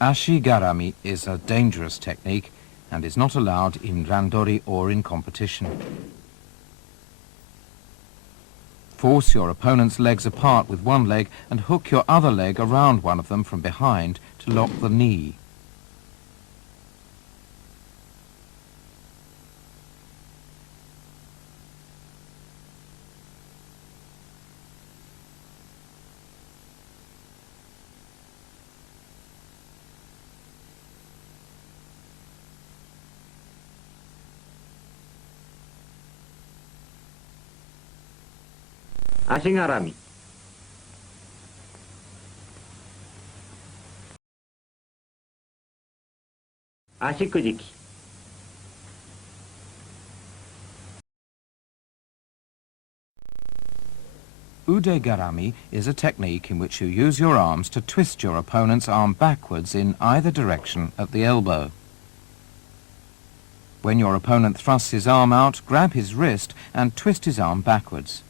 Ashi-garami is a dangerous technique and is not allowed in randori or in competition. Force your opponent's legs apart with one leg and hook your other leg around one of them from behind to lock the knee. Ashi-garami. Ashi-kujiki. Ude-garami is a technique in which you use your arms to twist your opponent's arm backwards in either direction at the elbow. When your opponent thrusts his arm out, grab his wrist and twist his arm backwards.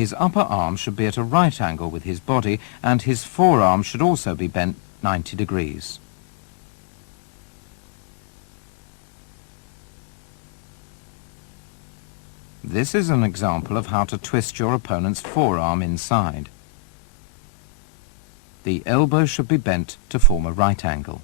His upper arm should be at a right angle with his body, and his forearm should also be bent 90 degrees. This is an example of how to twist your opponent's forearm inside. The elbow should be bent to form a right angle.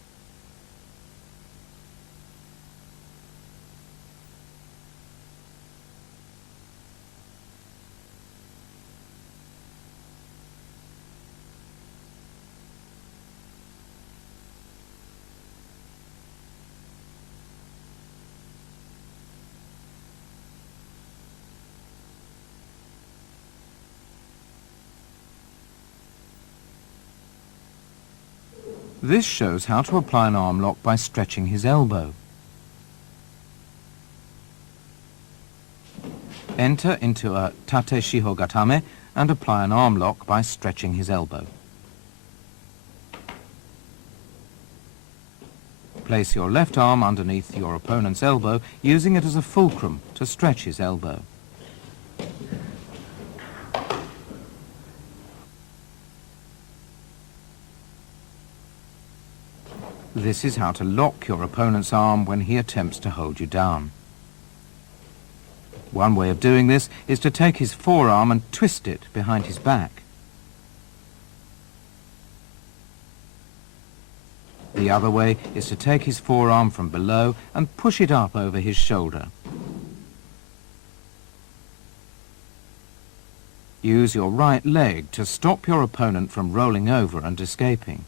This shows how to apply an arm lock by stretching his elbow. Enter into a tate shiho gatame and apply an arm lock by stretching his elbow. Place your left arm underneath your opponent's elbow, using it as a fulcrum to stretch his elbow. This is how to lock your opponent's arm when he attempts to hold you down. One way of doing this is to take his forearm and twist it behind his back. The other way is to take his forearm from below and push it up over his shoulder. Use your right leg to stop your opponent from rolling over and escaping.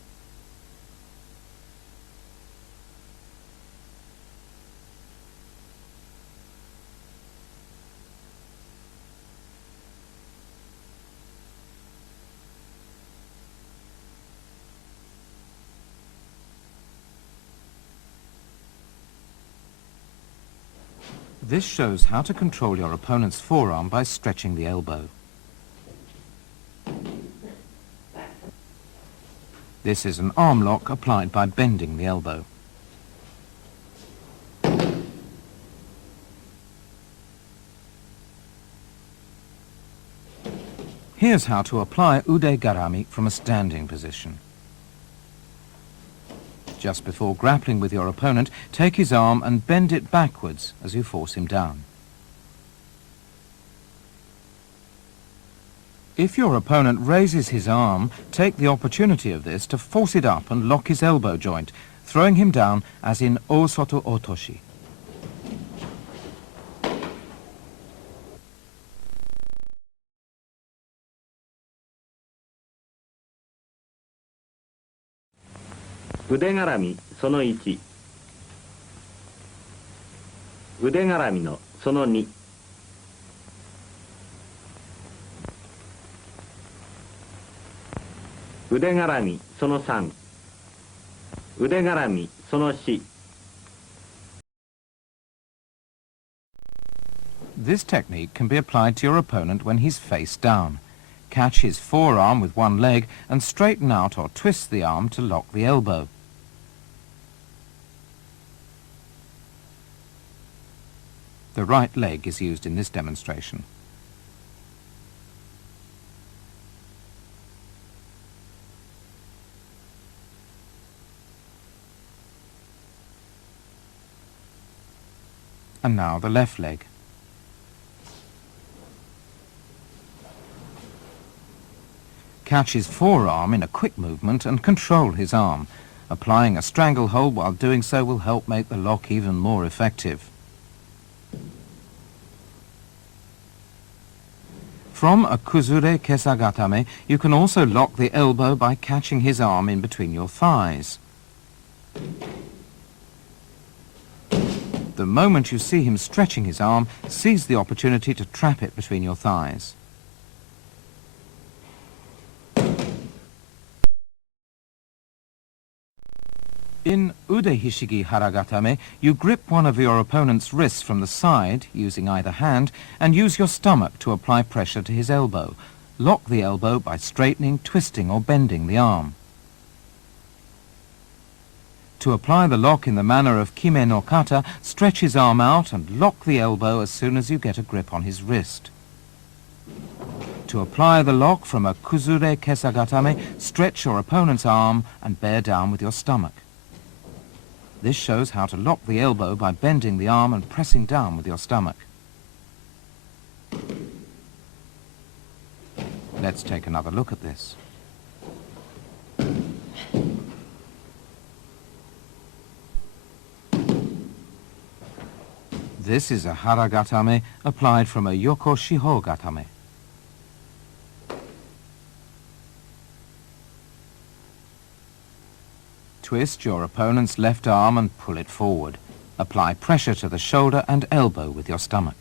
This shows how to control your opponent's forearm by stretching the elbow. This is an arm lock applied by bending the elbow. Here's how to apply ude-garami from a standing position. Just before grappling with your opponent, take his arm and bend it backwards as you force him down. If your opponent raises his arm, take the opportunity of this to force it up and lock his elbow joint, throwing him down as in Osoto Otoshi. Ude-garami その1。Ude-garami のその2。Ude-garami その3。Ude-garami その4。This technique can be applied to your opponent when he's face down. Catch his forearm with one leg and straighten out or twist the arm to lock the elbow. The right leg is used in this demonstration. And now the left leg. Catch his forearm in a quick movement and control his arm. Applying a stranglehold while doing so will help make the lock even more effective. From a kuzure kesagatame, you can also lock the elbow by catching his arm in between your thighs. The moment you see him stretching his arm, seize the opportunity to trap it between your thighs. In ude hishigi haragatame, you grip one of your opponent's wrists from the side, using either hand, and use your stomach to apply pressure to his elbow. Lock the elbow by straightening, twisting, or bending the arm. To apply the lock in the manner of kime no kata, stretch his arm out and lock the elbow as soon as you get a grip on his wrist. To apply the lock from a kuzure kesagatame, stretch your opponent's arm and bear down with your stomach. This shows how to lock the elbow by bending the arm and pressing down with your stomach. Let's take another look at this. This is a haragatame applied from a yoko shiho gatame. Twist your opponent's left arm and pull it forward. Apply pressure to the shoulder and elbow with your stomach.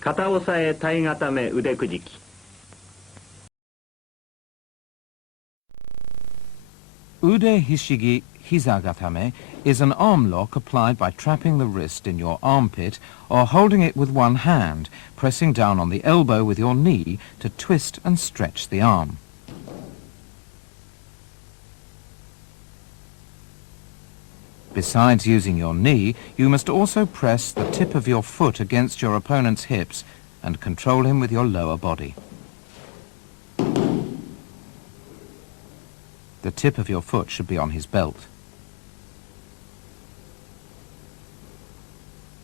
Kata osae taigatame ude kujiki. Ude hishigi hizagatame is an arm lock applied by trapping the wrist in your armpit or holding it with one hand, pressing down on the elbow with your knee to twist and stretch the arm. Besides using your knee, you must also press the tip of your foot against your opponent's hips and control him with your lower body. The tip of your foot should be on his belt.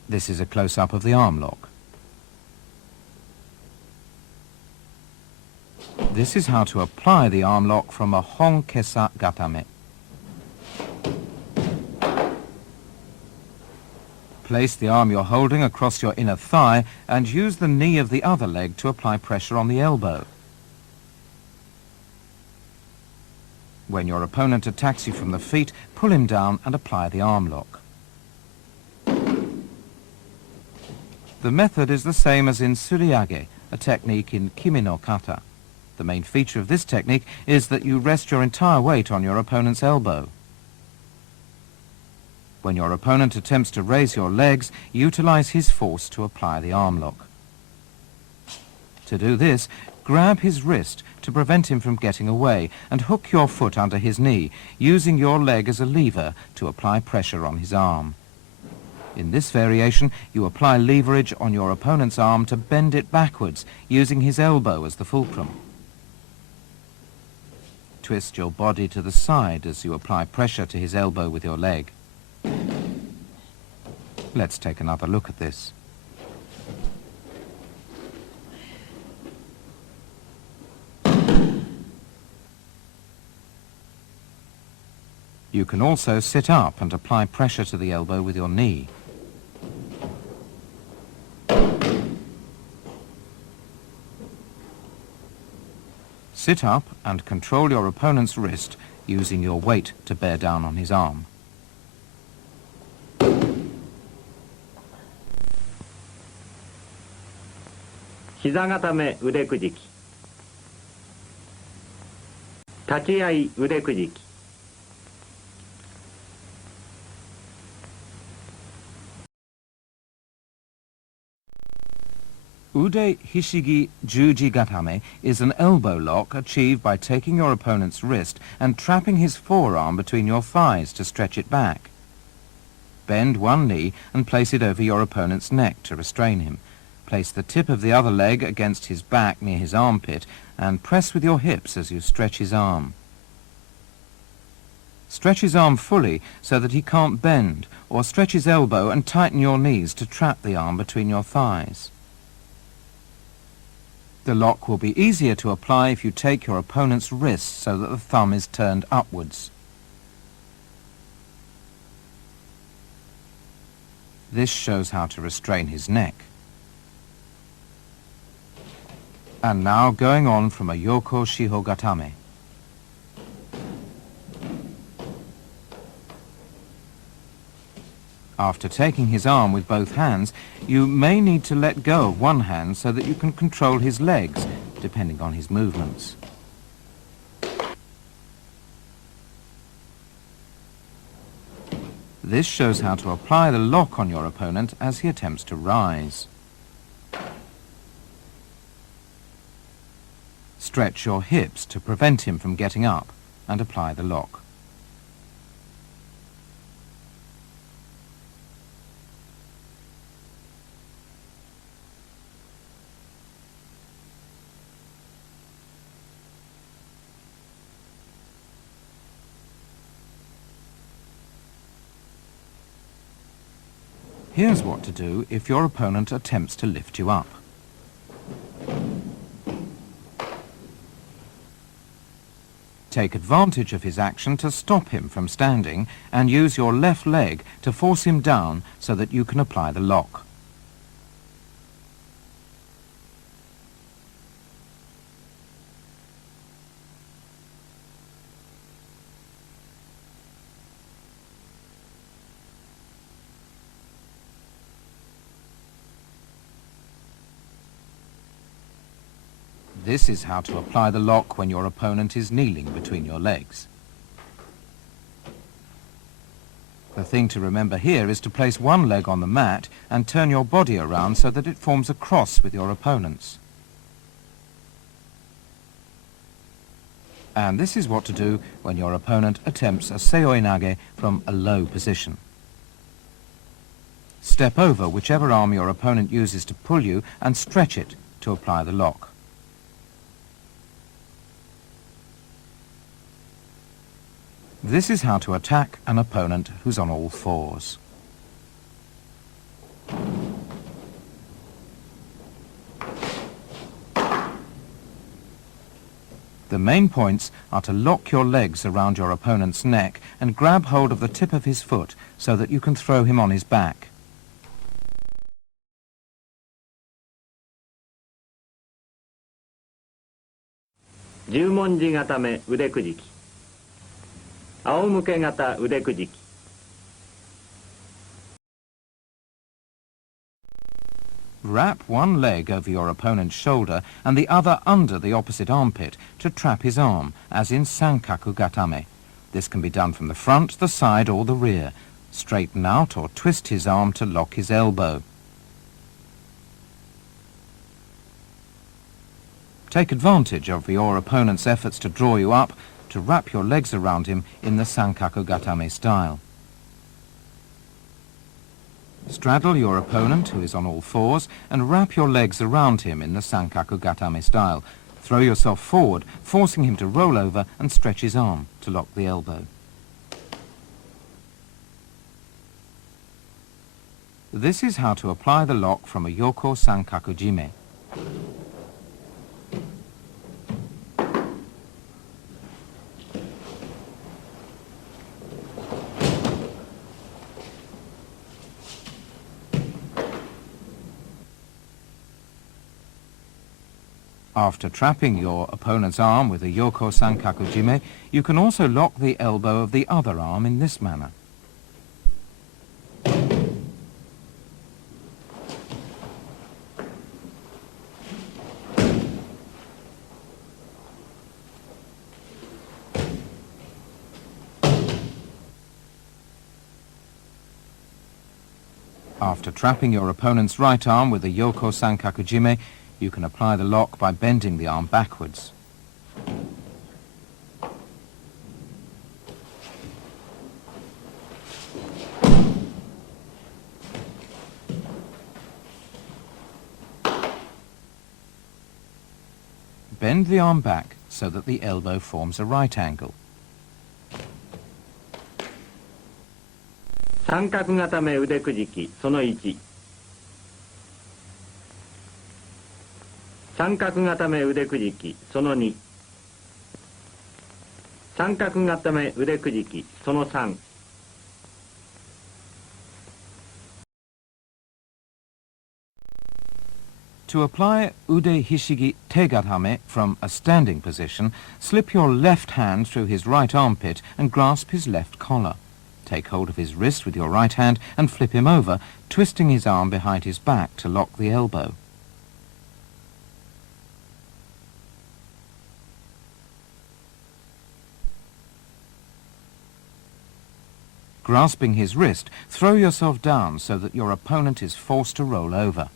This is a close-up of the arm lock. This is how to apply the arm lock from a hon kesa gatame. Place the arm you're holding across your inner thigh and use the knee of the other leg to apply pressure on the elbow. When your opponent attacks you from the feet, pull him down and apply the arm lock. The method is the same as in suriage, a technique in kime no kata. The main feature of this technique is that you rest your entire weight on your opponent's elbow. When your opponent attempts to raise your legs, utilize his force to apply the arm lock. To do this, grab his wrist to prevent him from getting away and hook your foot under his knee, using your leg as a lever to apply pressure on his arm. In this variation, you apply leverage on your opponent's arm to bend it backwards, using his elbow as the fulcrum. Twist your body to the side as you apply pressure to his elbow with your leg. Let's take another look at this. You can also sit up and apply pressure to the elbow with your knee. Sit up and control your opponent's wrist using your weight to bear down on his arm. Hizagatame ude kujiki. Tachiai ude kujiki. Ude hishigi juji gatame is an elbow lock achieved by taking your opponent's wrist and trapping his forearm between your thighs to stretch it back. Bend one knee and place it over your opponent's neck to restrain him. Place the tip of the other leg against his back near his armpit and press with your hips as you stretch his arm. Stretch his arm fully so that he can't bend, or stretch his elbow and tighten your knees to trap the arm between your thighs. The lock will be easier to apply if you take your opponent's wrist so that the thumb is turned upwards. This shows how to restrain his neck. And now going on from a Yoko Shiho Gatame. After taking his arm with both hands, you may need to let go of one hand so that you can control his legs, depending on his movements. This shows how to apply the lock on your opponent as he attempts to rise. Stretch your hips to prevent him from getting up and apply the lock. Here's what to do if your opponent attempts to lift you up. Take advantage of his action to stop him from standing and use your left leg to force him down so that you can apply the lock. This is how to apply the lock when your opponent is kneeling between your legs. The thing to remember here is to place one leg on the mat and turn your body around so that it forms a cross with your opponent's. And this is what to do when your opponent attempts a seoi-nage from a low position. Step over whichever arm your opponent uses to pull you and stretch it to apply the lock. This is how to attack an opponent who's on all fours. The main points are to lock your legs around your opponent's neck and grab hold of the tip of his foot so that you can throw him on his back. Jumonji gatame ude kujiki. Aomuke gata ude kujiki. Wrap one leg over your opponent's shoulder and the other under the opposite armpit to trap his arm, as in Sankaku Gatame. This can be done from the front, the side or the rear. Straighten out or twist his arm to lock his elbow. Take advantage of your opponent's efforts to draw you up to wrap your legs around him in the Sankaku Gatame style. Straddle your opponent, who is on all fours, and wrap your legs around him in the Sankaku Gatame style. Throw yourself forward, forcing him to roll over and stretch his arm to lock the elbow. This is how to apply the lock from a Yoko Sankaku Jime. After trapping your opponent's arm with a Yoko Sankaku Jime, you can also lock the elbow of the other arm in this manner. After trapping your opponent's right arm with a Yoko Sankaku Jime, you can apply the lock by bending the arm backwards. Bend the arm back so that the elbow forms a right angle. 三角固め腕くじきその1。三角固め腕くじきその2。三角固め腕くじきその3。To apply ude hishigi tegatame from a standing position, slip your left hand through his right armpit and grasp his left collar. Take hold of his wrist with your right hand and flip him over, twisting his arm behind his back to lock the elbow. Grasping his wrist, throw yourself down so that your opponent is forced to roll over.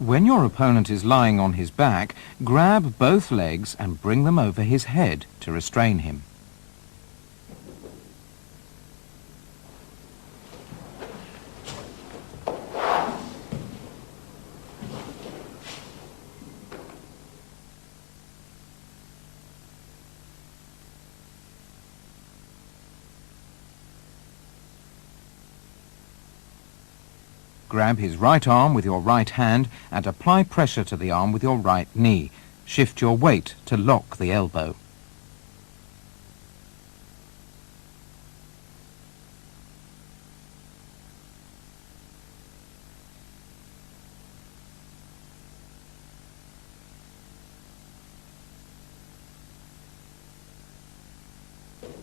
When your opponent is lying on his back, grab both legs and bring them over his head to restrain him. Grab his right arm with your right hand and apply pressure to the arm with your right knee. Shift your weight to lock the elbow.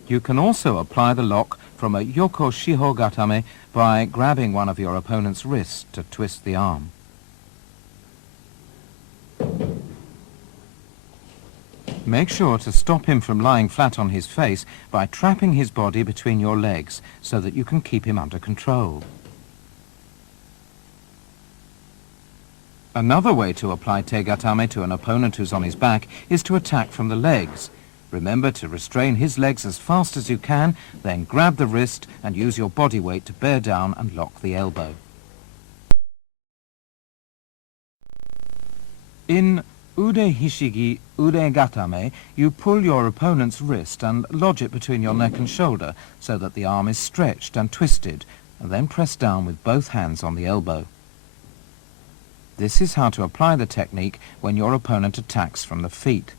You can also apply the lock from a yoko shiho gatame by grabbing one of your opponent's wrists to twist the arm. Make sure to stop him from lying flat on his face by trapping his body between your legs so that you can keep him under control. Another way to apply tegatame to an opponent who's on his back is to attack from the legs. Remember to restrain his legs as fast as you can, then grab the wrist and use your body weight to bear down and lock the elbow. In ude hishigi ude gatame, you pull your opponent's wrist and lodge it between your neck and shoulder so that the arm is stretched and twisted, and then press down with both hands on the elbow. This is how to apply the technique when your opponent attacks from the feet.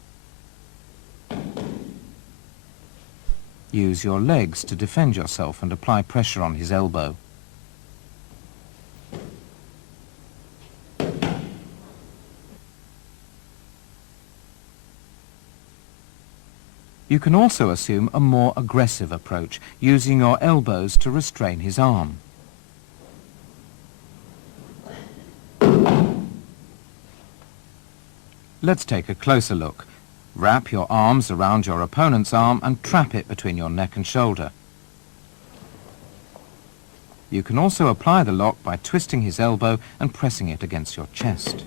Use your legs to defend yourself and apply pressure on his elbow. You can also assume a more aggressive approach, using your elbows to restrain his arm. Let's take a closer look. Wrap your arms around your opponent's arm and trap it between your neck and shoulder. You can also apply the lock by twisting his elbow and pressing it against your chest.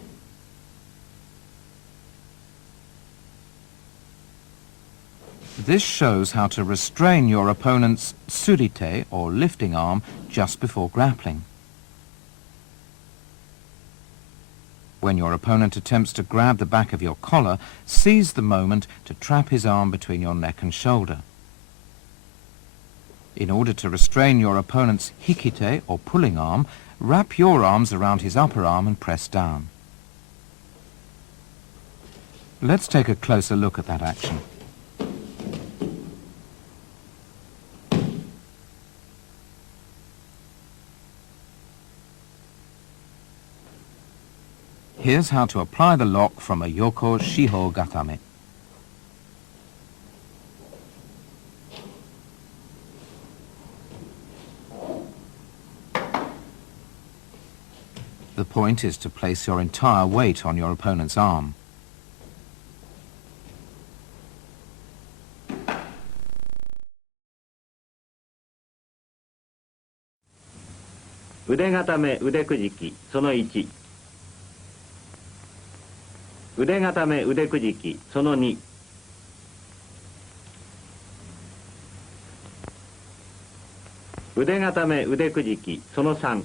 This shows how to restrain your opponent's surite, or lifting arm, just before grappling. When your opponent attempts to grab the back of your collar, seize the moment to trap his arm between your neck and shoulder. In order to restrain your opponent's hikite, or pulling arm, wrap your arms around his upper arm and press down. Let's take a closer look at that action. Here's how to apply the lock from a yoko shiho gatame. The point is to place your entire weight on your opponent's arm. 腕固め腕くじきその1、腕固め腕くじきその2、腕固め腕くじきその3、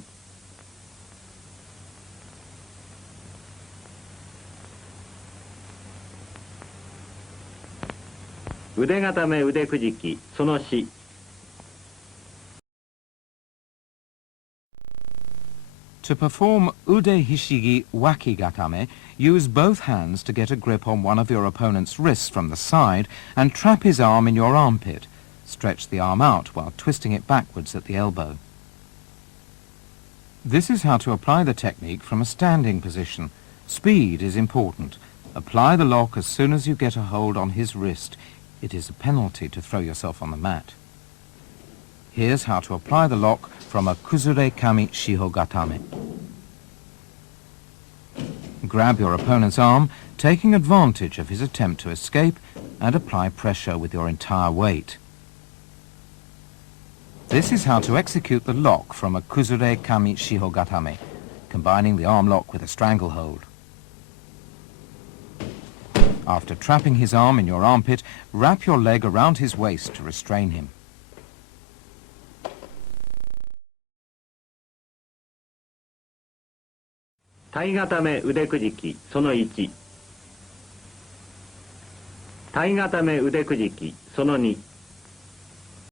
腕固め腕くじきその4。To perform ude hishigi wakigatame, use both hands to get a grip on one of your opponent's wrists from the side and trap his arm in your armpit. Stretch the arm out while twisting it backwards at the elbow. This is how to apply the technique from a standing position. Speed is important. Apply the lock as soon as you get a hold on his wrist. It is a penalty to throw yourself on the mat. Here's how to apply the lock from a kuzure kami shihogatame. Grab your opponent's arm, taking advantage of his attempt to escape, and apply pressure with your entire weight. This is how to execute the lock from a kuzure kami shihogatame, combining the arm lock with a stranglehold. After trapping his arm in your armpit, wrap your leg around his waist to restrain him. 体固め腕くじきその1、体固め腕くじきその2。